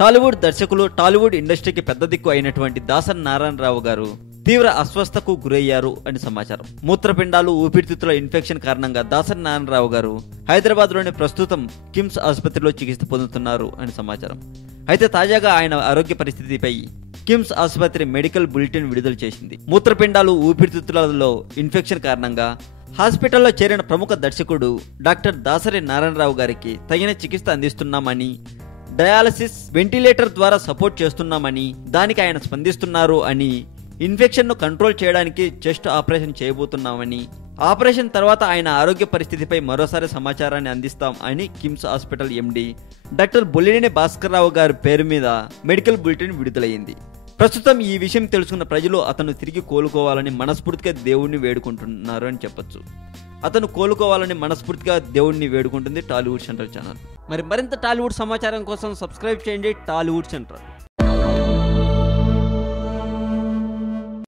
టాలీవుడ్ దర్శకులు, టాలీవుడ్ ఇండస్ట్రీకి పెద్ద దిక్కు అయినటువంటి దాసరి నారాయణరావు గారు తీవ్ర అస్వస్థకు గురయ్యారు అని సమాచారం. మూత్రపిండాలు, ఊపిరితిత్తుల ఇన్ఫెక్షన్ కారణంగా దాసరి నారాయణరావు గారు హైదరాబాద్ లోని ప్రస్తుతం కిమ్స్ ఆసుపత్రిలో చికిత్స పొందుతున్నారు అని సమాచారం. అయితే తాజాగా ఆయన ఆరోగ్య పరిస్థితిపై కిమ్స్ ఆసుపత్రి మెడికల్ బులెటిన్ విడుదల చేసింది. మూత్రపిండాలు, ఊపిరితిత్తులలో ఇన్ఫెక్షన్ కారణంగా హాస్పిటల్లో చేరిన ప్రముఖ దర్శకుడు డాక్టర్ దాసరి నారాయణరావు గారికి తగిన చికిత్స అందిస్తున్నామని, డయాలసిస్, వెంటిలేటర్ ద్వారా సపోర్ట్ చేస్తున్నామని, దానికి ఆయన స్పందిస్తున్నారు అని, ఇన్ఫెక్షన్ ను కంట్రోల్ చేయడానికి చెస్ట్ ఆపరేషన్ చేయబోతున్నామని, ఆపరేషన్ తర్వాత ఆయన ఆరోగ్య పరిస్థితిపై మరోసారి సమాచారాన్ని అందిస్తాం అని KIMS hospital MD doctor Bollineni Bhaskararao గారి పేరు మీద మెడికల్ బులెటిన్ విడుదలయ్యింది. ప్రస్తుతం ఈ విషయం తెలుసుకున్న ప్రజలు అతను తిరిగి కోలుకోవాలని మనస్ఫూర్తిగా దేవుణ్ణి వేడుకుంటున్నారు అని చెప్పొచ్చు. అతను కోలుకోవాలని మనస్ఫూర్తిగా దేవుణ్ణి వేడుకుంటుంది టాలీవుడ్ సెంట్రల్ ఛానల్. మరింత టాలీవుడ్ సమాచారం కోసం సబ్స్క్రైబ్ చేయండి టాలీవుడ్ సెంట్రల్.